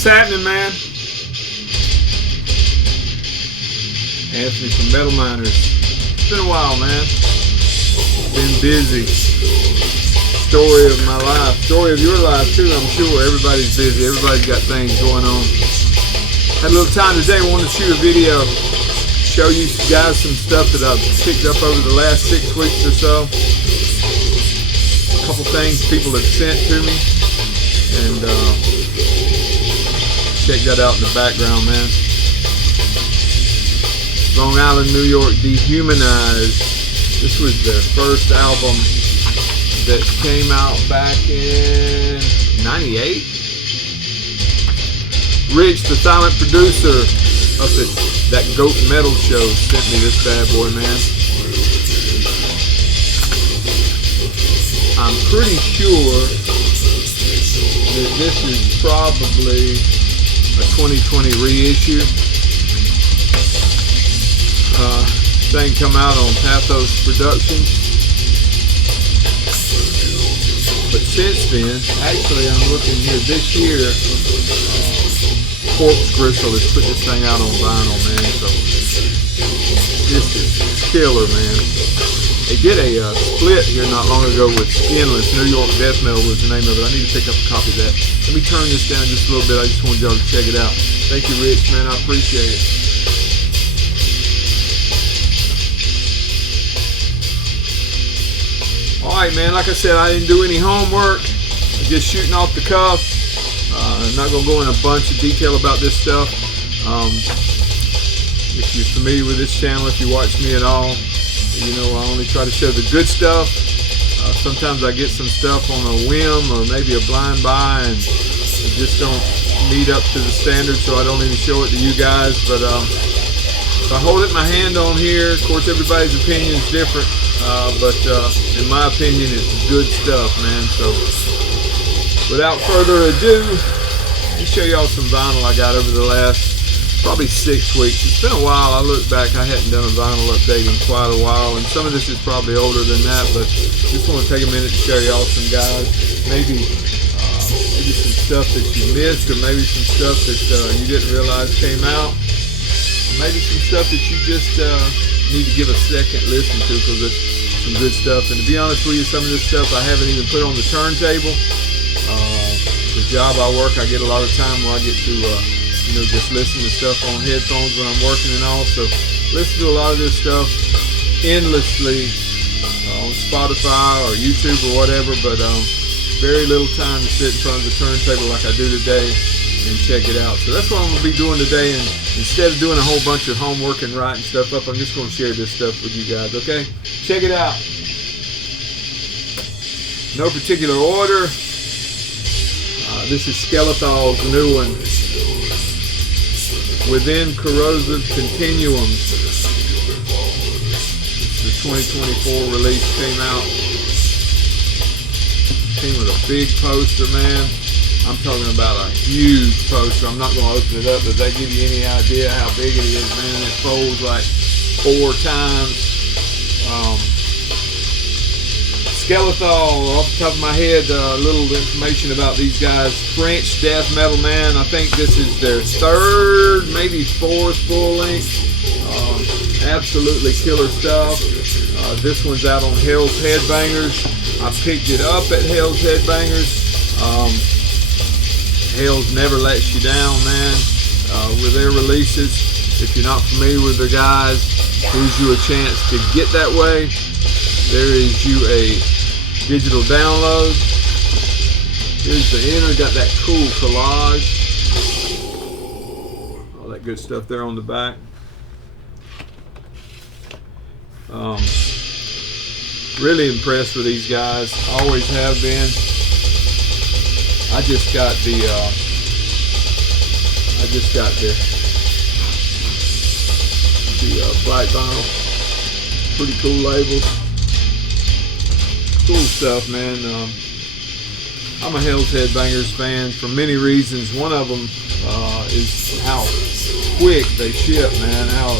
What's happening, man? Anthony from Metal Miners. It's been a while, man. Been busy. Story of my life. Story of your life, too, I'm sure. Everybody's busy. Everybody's got things going on. Had a little time today. Wanted to shoot a video. Show you guys some stuff that I've picked up over the last 6 weeks or so. A couple things people have sent to me. And check that out in the background, man. Long Island, New York, Dehumanized. This was their first album that came out back in '98. Rich, the silent producer up at that Goat Metal show, sent me this bad boy, man. I'm pretty sure that this is probably a 2020 reissue. Thing come out on Pathos Productions. But since then, actually I'm looking here, this year, Corpse Gristle has put this thing out on vinyl, man, so this is killer, man. They did a split here not long ago with Skinless. New York Death Metal was the name of it. I need to pick up a copy of that. Let me turn this down just a little bit. I just wanted y'all to check it out. Thank you, Rich, man. I appreciate it. Alright, man, like I said, I didn't do any homework. I'm just shooting off the cuff. I'm not going to go in a bunch of detail about this stuff. If you're familiar with this channel, if you watch me at all, you know I only try to show the good stuff. Sometimes I get some stuff on a whim or maybe a blind buy and it just don't meet up to the standard, so I don't even show it to you guys. But if I hold it in my hand on here, of course everybody's opinion is different. But in my opinion, it's good stuff, man. So without further ado, let me show y'all some vinyl I got over the last probably 6 weeks. It's been a while. I look back, I hadn't done a vinyl update in quite a while, and some of this is probably older than that, but just want to take a minute to show y'all some guys. Maybe some stuff that you missed, or maybe some stuff that you didn't realize came out. Maybe some stuff that you just need to give a second listen to, because it's some good stuff. And to be honest with you, some of this stuff I haven't even put on the turntable. The job I work, I get a lot of time where I get to just listen to stuff on headphones when I'm working and all. So listen to a lot of this stuff endlessly on Spotify or YouTube or whatever, but very little time to sit in front of the turntable like I do today and check it out. So that's what I'm going to be doing today, and instead of doing a whole bunch of homework and writing stuff up, I'm just going to share this stuff with you guys, okay? Check it out. No particular order. This is Skelethal's new one. Within Corrosive Continuums. The 2024 release came out. Came with a big poster, man. I'm talking about a huge poster. I'm not going to open it up, but that give you any idea how big it is, man. It folds like 4 times. Skelethal, off the top of my head, a little information about these guys. French death metal, man. I think this is their 3rd, maybe 4th full length. Absolutely killer stuff. This one's out on Hell's Headbangers. I picked it up at Hell's Headbangers. Hell's never lets you down, man, with their releases. If you're not familiar with the guys, here's you a chance to get that way. There is you a digital download. Here's the inner, got that cool collage. All that good stuff there on the back. Really impressed with these guys. Always have been. I just got the black vinyl. Pretty cool labels. Cool stuff, man. I'm a Hell's Headbangers fan for many reasons. One of them is how quick they ship, man. How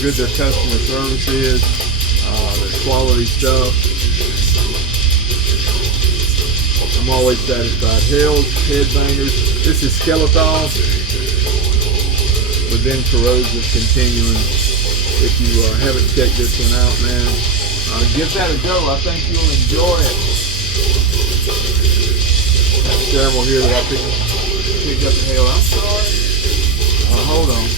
good their customer service is. Their quality stuff. I'm always satisfied. Hell's Headbangers. This is Skeletal within Corrosive Continuums. If you haven't checked this one out, man, give that a go. I think you'll enjoy it. Got several here that I picked up the hell. I'm sorry. Hold on.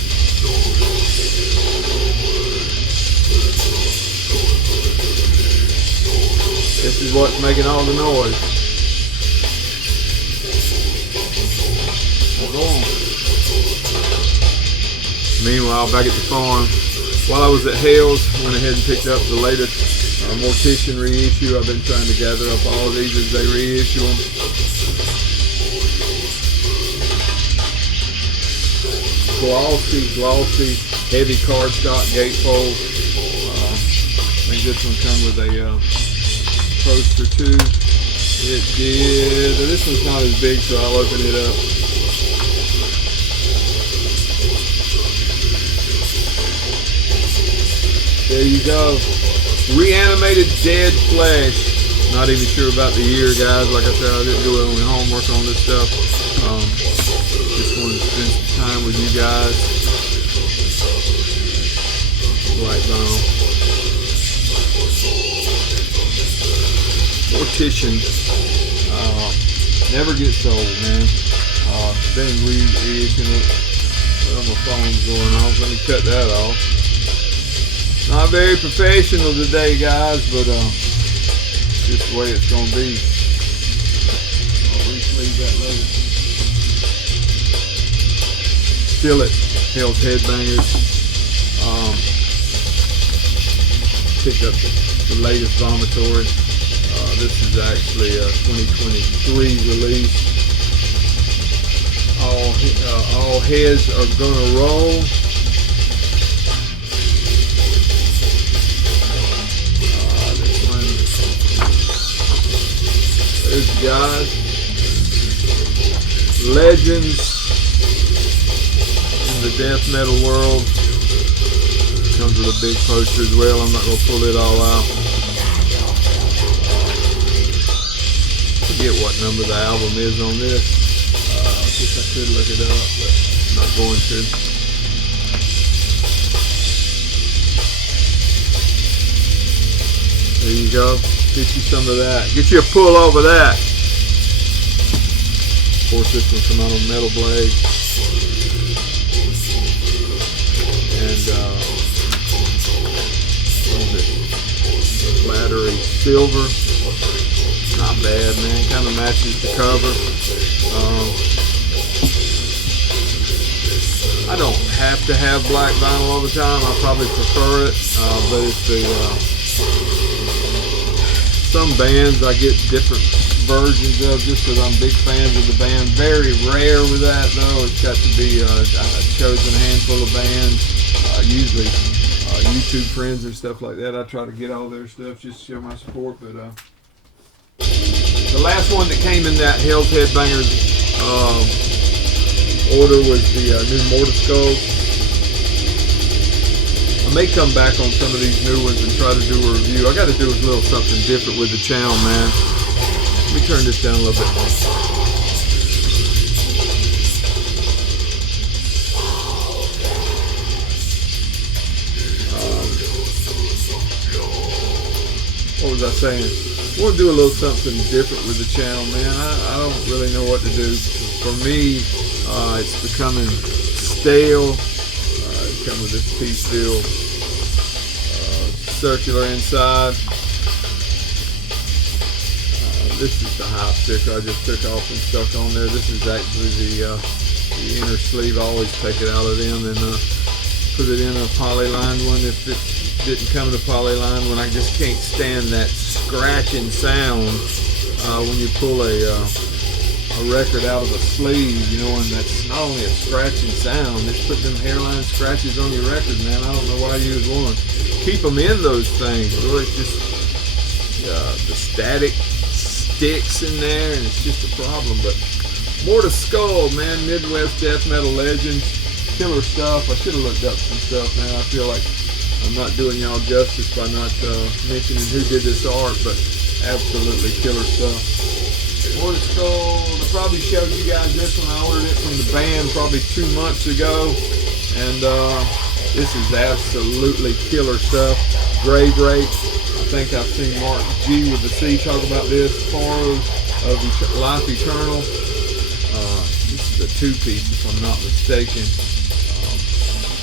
This is what's making all the noise. Go on. Meanwhile, back at the farm, while I was at Hales, went ahead and picked up the latest Mortician reissue. I've been trying to gather up all of these as they reissue them. Glossy, heavy cardstock gatefold. I think this one comes with a poster too. It did. This one's not as big, so I'll open it up. There you go. Reanimated Dead Flesh. Not even sure about the year, guys. Like I said, I didn't do any homework on this stuff. Just wanted to spend some time with you guys. Black vinyl. Mortician. Never gets old, man. Been reissuing it. Well, my phone's going off. Let me cut that off. Not very professional today, guys, but just the way it's gonna be. I'll re-sleeve that later. Still at Hell's Headbangers. Picked up the latest Vomitory. This is actually a 2023 release. All heads are gonna roll. There's the guys. Legends in the death metal world. Comes with a big poster as well. I'm not going to pull it all out. Forget what number the album is on this. I guess I could look it up, but I'm not going to. There you go. Get you some of that. Get you a pull over that. Of course, this one come out on metal blade. And flattery silver. Not bad, man. Kind of matches the cover. I don't have to have black vinyl all the time. I probably prefer it, but it's the some bands I get different versions of just because I'm big fans of the band. Very rare with that though. It's got to be a chosen handful of bands. Usually YouTube friends and stuff like that. I try to get all their stuff just to show my support. But the last one that came in that Hell's Headbangers order was the new Morta Skuld. I may come back on some of these new ones and try to do a review. I got to do a little something different with the channel, man. Let me turn this down a little bit more. What was I saying? I want to do a little something different with the channel, man. I don't really know what to do. For me, it's becoming stale. Come with this piece steel circular inside. This is the hype sticker I just took off and stuck on there. This is actually the inner sleeve. I always take it out of them and put it in a polylined one. If it didn't come to polylined one, I just can't stand that scratching sound when you pull a record out of a sleeve, you know, and that's not only a scratching sound, it's putting them hairline scratches on your record, man. I don't know why you would want to keep them in those things. Well, it's just the static sticks in there, and it's just a problem. But Morta Skuld, man, Midwest death metal legends, killer stuff. I should have looked up some stuff, man. I feel like I'm not doing y'all justice by not mentioning who did this art, but absolutely killer stuff. Mortis Skuld. I probably showed you guys this one. I ordered it from the band probably 2 months ago. And this is absolutely killer stuff. GraveRape. I think I've seen Mark G with the C talk about this. Horrors of Life Eternal. This is a 2-piece if I'm not mistaken.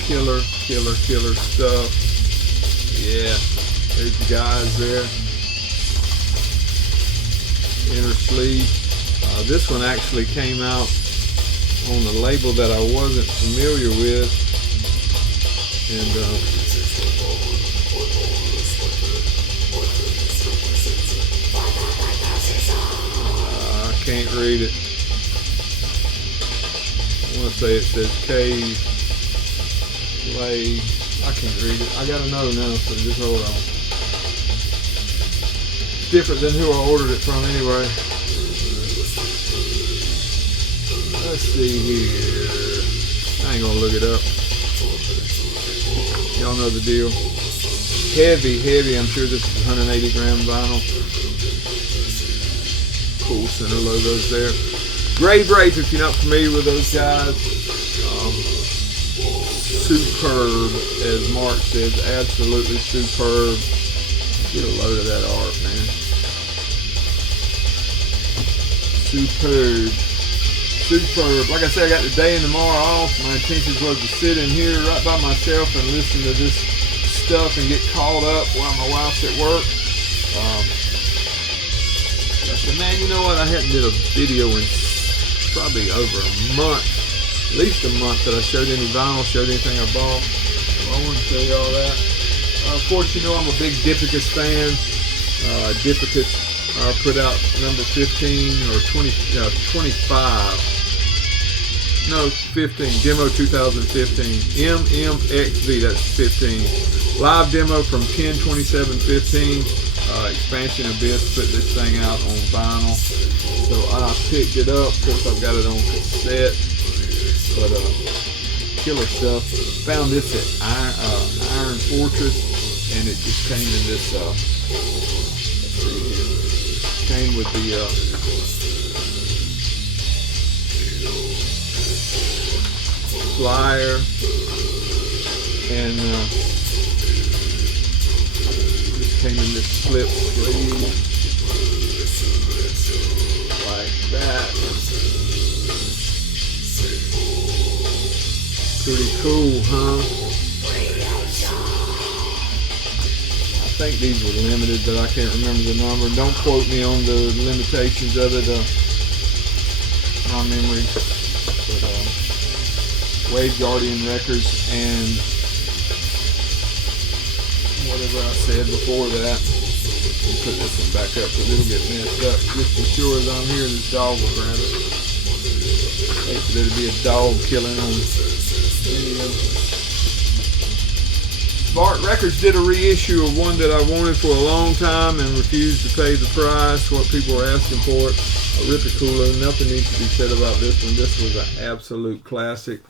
Killer stuff. Yeah, there's the guys there. Inner sleeve. This one actually came out on a label that I wasn't familiar with. And I can't read it. I want to say it says cave. Lay. I can't read it. I gotta know now, so just hold on. It's different than who I ordered it from anyway. Let's see here. I ain't gonna look it up. Y'all know the deal. Heavy. I'm sure this is 180 gram vinyl. Cool center logos there. GraveRape, if you're not familiar with those guys. Superb, as Mark says, absolutely superb. Get a load of that art, man. Superb. Like I said, I got the day and tomorrow off. My intention was to sit in here right by myself and listen to this stuff and get caught up while my wife's at work. I said, man, you know what? I hadn't did a video in probably over a month. At least a month that I showed any vinyl, showed anything I bought. So I want to show you all that. Of course, you know I'm a big Dipygus fan. Dipygus put out number 15 or 25. No, 15. Demo 2015. MMXV, that's 15. Live demo from 10/27/15. Expansion Abyss put this thing out on vinyl. So I picked it up. Of course, I've got it on cassette. But killer stuff. Found this at Iron Fortress, and it just came in this. Let's see here. Came with the flyer, and this came in this slip sleeve like that. Pretty cool, huh? I think these were limited, but I can't remember the number. Don't quote me on the limitations of it. My memory. But Wave Guardian Records and whatever I said before that. I'll put this one back up because it'll get messed up. Just as sure as I'm here, this dog will grab it. There'd be a dog killing on video. Bart Records did a reissue of one that I wanted for a long time and refused to pay the price, what people were asking for it. Rippikoulu. Nothing needs to be said about this one. This was an absolute classic.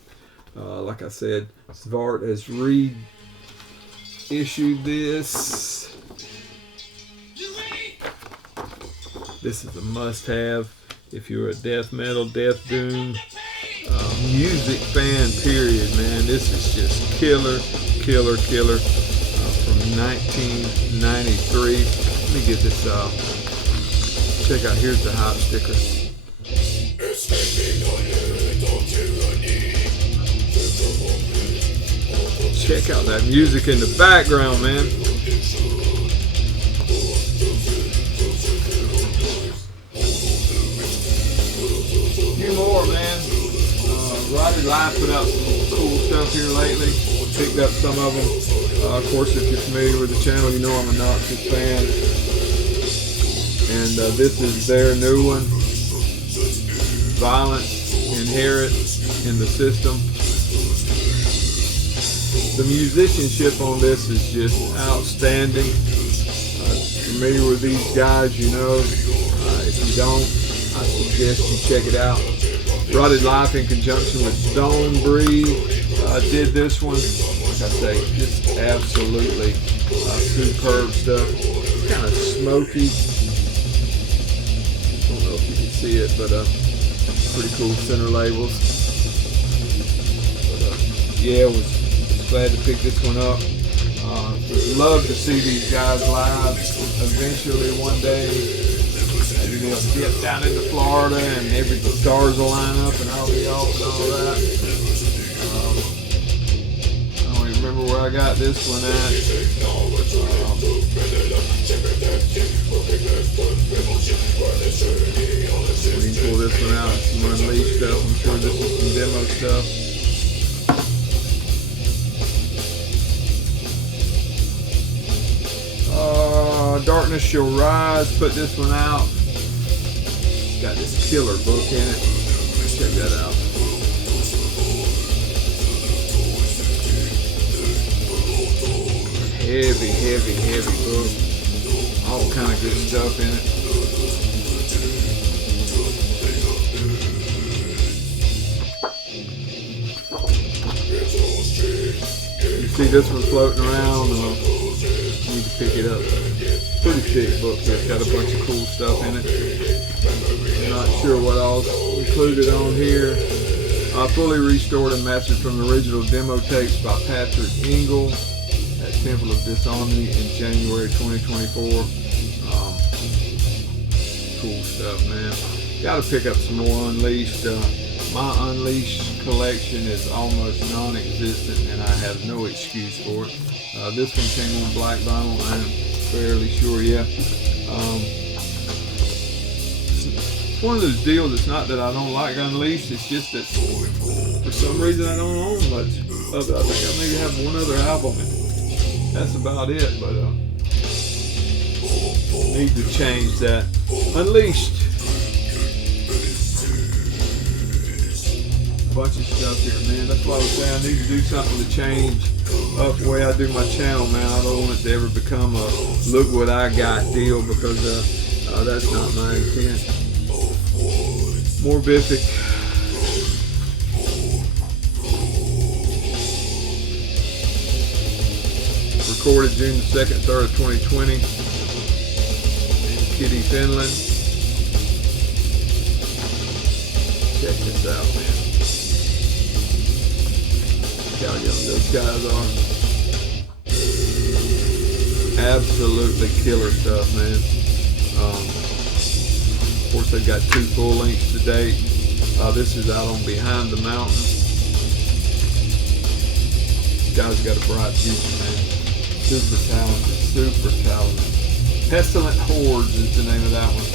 Like I said, Svart has reissued this. This is a must-have if you're a death metal, death doom music fan, period, man. This is just killer. From 1993. Let me get this check out, here's the hype sticker. Check out that music in the background, man. Few more, man. RoLive put out some cool stuff here lately. Picked up some of them. Of course, if you're familiar with the channel, you know I'm a Noxis fan. And this is their new one. Violence inherent in the system. The musicianship on this is just outstanding. Familiar with these guys, you know. If you don't, I suggest you check it out. RoLive in conjunction with Stone Breathe did this one. Like I say, just absolutely superb stuff. Kind of smoky. I don't know know if you can see it, but pretty cool center labels. But, yeah, was glad to pick this one up. Would love to see these guys live eventually one day. Maybe they'll get down into Florida and the stars will line up and I'll be off and all that. I don't even remember where I got this one at. We can pull this one out, some Unleashed stuff. I'm sure this is some demo stuff. Darkness Shall Rise, put this one out. It's got this killer book in it. Check that out. Heavy book. All kind of good stuff in it. You see this one floating around, need to pick it up. Pretty thick book here. It's got a bunch of cool stuff in it. I'm not sure what all's included on here. Fully restored and mastered from the original demo tapes by Patrick Engel at Temple of Disharmony in January 2024. Cool stuff, man. Got to pick up some more Unleashed. My Unleashed collection is almost non-existent and I have no excuse for it. This one came on black vinyl, I'm fairly sure, yeah. It's one of those deals, it's not that I don't like Unleashed, it's just that for some reason I don't own much of it. I think I maybe have one other album. That's about it, but need to change that. Unleashed. Bunch of stuff here, man. That's why I was saying I need to do something to change up the way I do my channel, man. I don't want it to ever become a look what I got deal, because that's not my intent. Morbific. Recorded June 2nd, 3rd of 2020 in Kitty, Finland. Check this out, man. How young those guys are. Absolutely killer stuff, man. Of course, they've got 2 full lengths to date. This is out on Behind the Mountain. Guy's got a bright future, man. Super talented. Pestilent Hordes is the name of that one.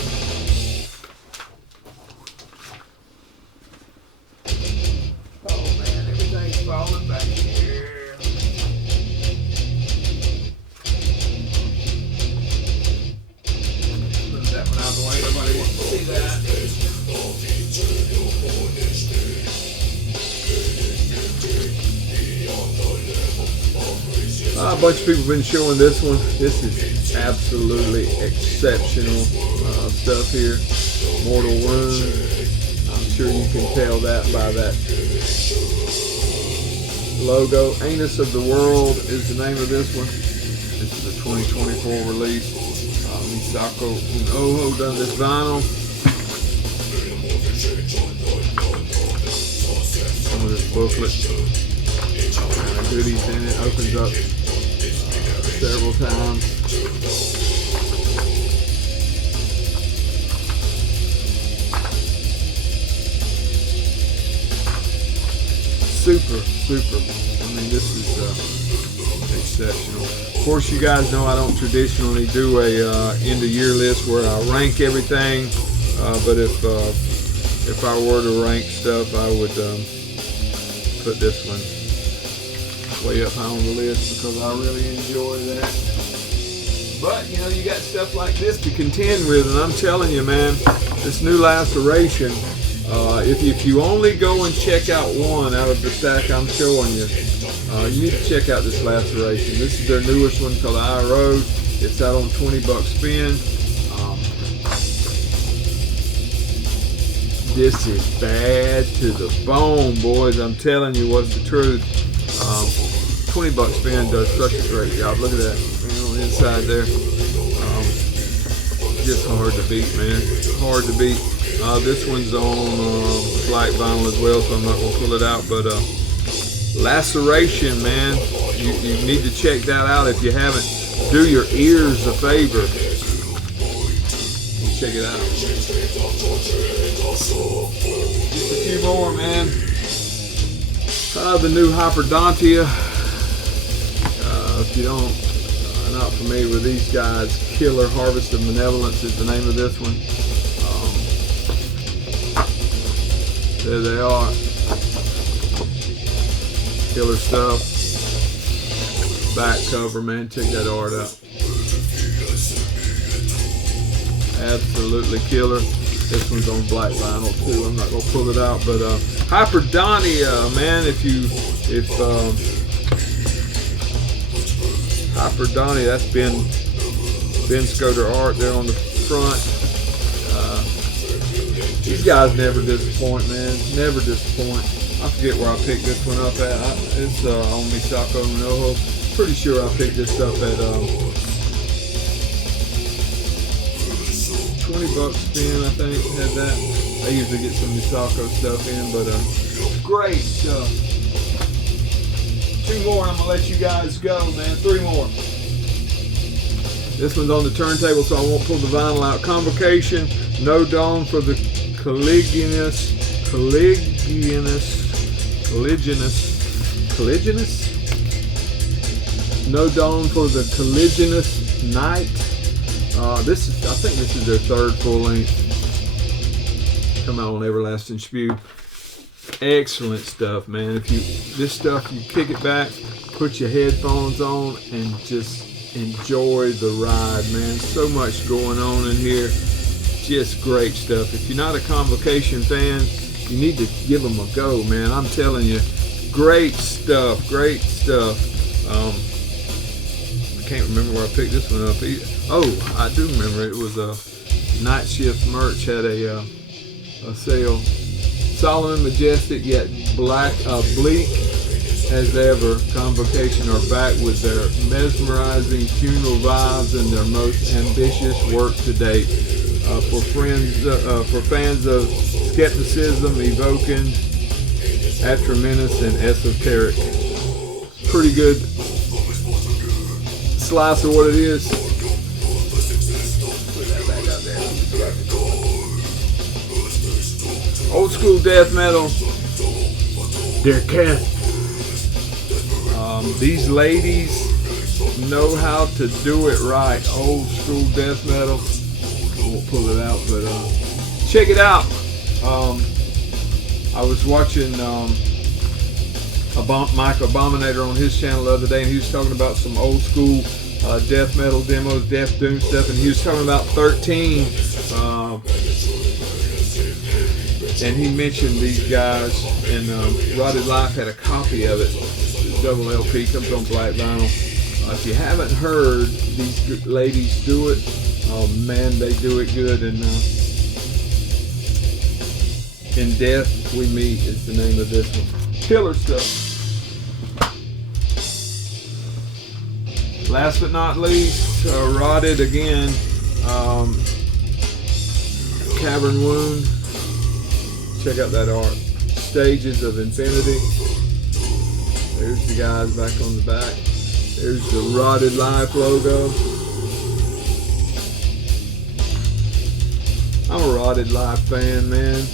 Falling back here. Put that one out of the way. Everybody wants to see that. A bunch of people have been showing this one. This is absolutely exceptional stuff here. Mortal Wound. I'm sure you can tell that by that logo. Anus of the World is the name of this one. This is a 2024 release. Misako and Oho done this vinyl. Some of this booklet. Goodies in it. Opens up several times. Super. I mean, this is exceptional. Of course, you guys know I don't traditionally do a end of year list where I rank everything. But if I were to rank stuff, I would put this one way up high on the list because I really enjoy that. But you know, you got stuff like this to contend with, and I'm telling you, man, this new Laceration. If you only go and check out one out of the stack I'm showing you, you need to check out this Laceration. This is their newest one called Erode. It's out on $20 spin. This is bad to the bone, boys. I'm telling you what's the truth. $20 spin does such a great job. Look at that on the inside there. Just hard to beat, man. Hard to beat. This one's on black vinyl as well, so I'm not going to pull it out. But Laceration, man, you need to check that out if you haven't. Do your ears a favor. Check it out. Just a few more, man. The new Hyperdontia. If you don't, not familiar with these guys, Killer Harvest of Malevolence is the name of this one. There they are. Killer stuff. Back cover, man. Check that art out. Absolutely killer. This one's on black vinyl too. I'm not gonna pull it out, but Hyperdontia, man. If Hyperdontia, that's Ben Scoder art there on the front. These guys never disappoint, man. Never disappoint. I forget where I picked this one up at. It's on Misako Manoho. Pretty sure I picked this up at $20 spin, I think. Had that. I usually get some Misako stuff in, but great stuff. 2 more, and I'm gonna let you guys go, man. 3 more. This one's on the turntable, so I won't pull the vinyl out. Convocation, no Dawn for the Caliginous. No Dawn for the Caliginous Night. I think this is their 3rd full length. Come out on Everlasting Spew. Excellent stuff, man. This stuff, you kick it back, put your headphones on, and just enjoy the ride, man. So much going on in here. Just great stuff. If you're not a Convocation fan, you need to give them a go, man. I'm telling you, great stuff, great stuff. I can't remember where I picked this one up. Oh, I do remember. It was a Night Shift merch had a sale. Solemn, majestic, yet bleak as ever. Convocation are back with their mesmerizing funeral vibes and their most ambitious work to date. For fans of skepticism, evoking, atramenous, and esoteric. Pretty good slice of what it is. Put that back out there. Old school death metal. They're cat. These ladies know how to do it right. Old school death metal. I won't pull it out, but check it out. I was watching Mike Abominator on his channel the other day, and he was talking about some old school death metal demos, Death Doom stuff, and he was talking about 13. And he mentioned these guys, and Rotted Life had a copy of it. Double LP, comes on black vinyl. If you haven't heard these ladies do it, oh man, they do it good. And In Death We Meet is the name of this one. Killer stuff. Last but not least, Rotted again. Cavern Wound. Check out that art. Stages of Infinity. There's the guys back on the back. There's the Rotted Life logo. I'm a Rotted Life fan, man.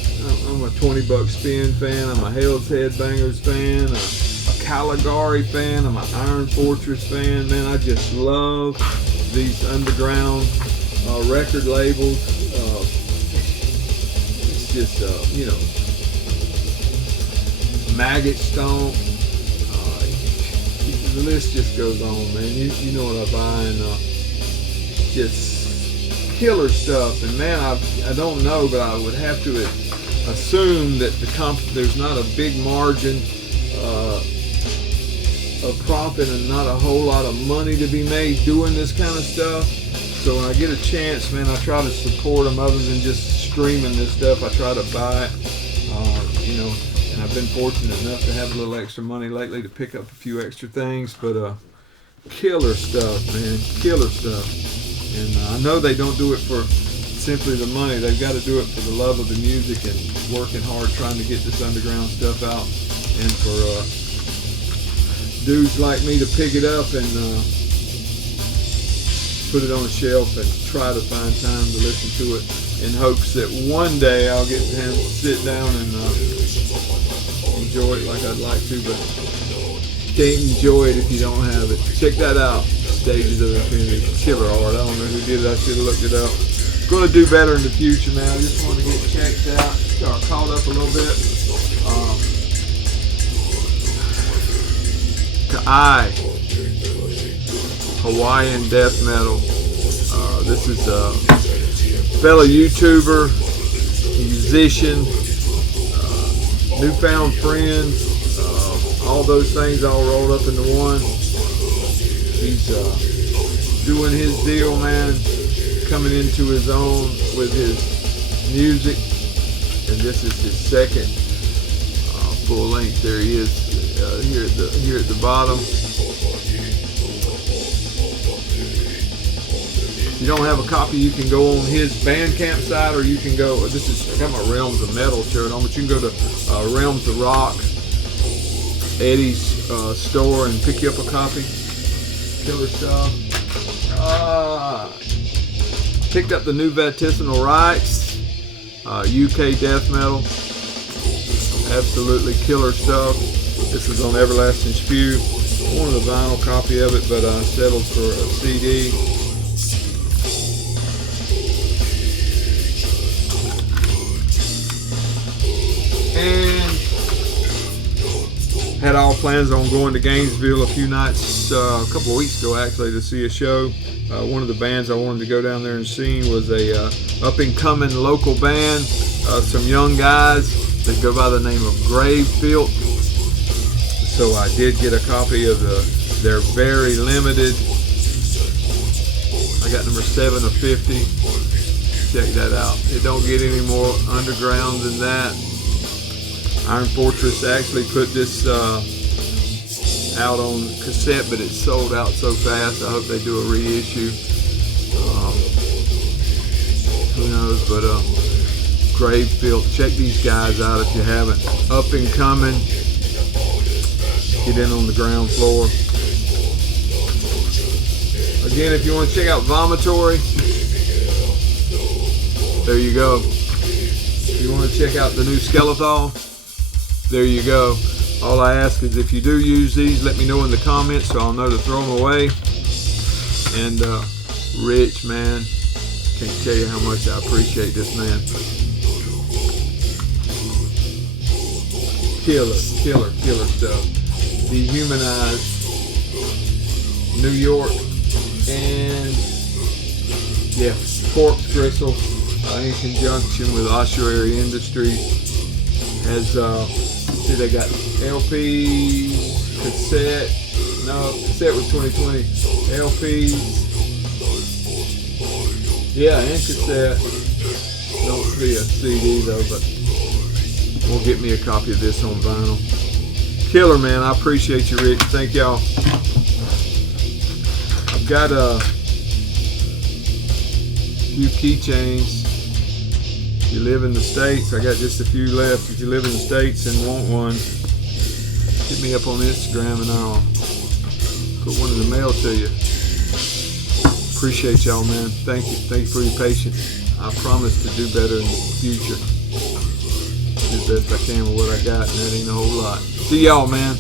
I'm a $20 spin fan. I'm a Hell's Headbangers fan. A Caligari fan. I'm an Iron Fortress fan. Man, I just love these underground record labels. It's just, you know, Maggot Stomp. The list just goes on, man. You know what I buy, and just killer stuff. And man, I don't know, but I would have to assume that there's not a big margin of profit and not a whole lot of money to be made doing this kind of stuff. So when I get a chance, man, I try to support them other than just streaming this stuff. I try to buy it, you know. And I've been fortunate enough to have a little extra money lately to pick up a few extra things, but killer stuff, man, killer stuff. And I know they don't do it for simply the money. They've got to do it for the love of the music and working hard trying to get this underground stuff out, and for dudes like me to pick it up and put it on a shelf and try to find time to listen to it in hopes that one day I'll get to sit down and enjoy it like I'd like to, but can't enjoy it if you don't have it. Check that out. Stages of Infinity. Killer art. I don't know who did it. I should have looked it up. Going to do better in the future, man. I just want to get checked out. Got caught up a little bit. Kai. Hawaiian death metal. This is a fellow YouTuber, musician, newfound friends, all those things all rolled up into one. He's doing his deal, man, coming into his own with his music, and this is his second full length. There he is, here at the bottom. If you don't have a copy, you can go on his Bandcamp site, or you can go. I got my Realms of Metal shirt on, but you can go to Realms of Rock, Eddie's store, and pick you up a copy. Killer stuff. Picked up the new Vaticinal Rites, UK death metal. Absolutely killer stuff. This is on Everlasting Spew. I wanted a vinyl copy of it, but I settled for a CD. And had all plans on going to Gainesville a few nights, a couple of weeks ago actually, to see a show. One of the bands I wanted to go down there and see was a up-and-coming local band, some young guys that go by the name of Gravefield. So I did get a copy of their very limited, I got number 7 of 50. Check that out. It don't get any more underground than that. Iron Fortress actually put this out on cassette, but it sold out so fast. I hope they do a reissue. Who knows, but Gravefield, check these guys out if you haven't. Up and coming. Get in on the ground floor. Again, if you want to check out Vomitory, there you go. If you want to check out the new Skeletal, there you go. All I ask is if you do use these, let me know in the comments so I'll know to throw them away. And Rich, man, can't tell you how much I appreciate this man. Killer stuff. Dehumanized, New York, and yeah, Corpse Gristle in conjunction with Ossuary Industries has see, they got LPs, cassette. No, cassette was 2020. LPs. Yeah, and cassette. Don't see a CD though, but we'll get me a copy of this on vinyl. Killer, man. I appreciate you, Rich. Thank y'all. I've got a few keychains. If you live in the States, I got just a few left. If you live in the States and want one, hit me up on Instagram and I'll put one in the mail to you. Appreciate y'all, man. Thank you. Thank you for your patience. I promise to do better in the future. Do the best I can with what I got, and that ain't a whole lot. See y'all, man.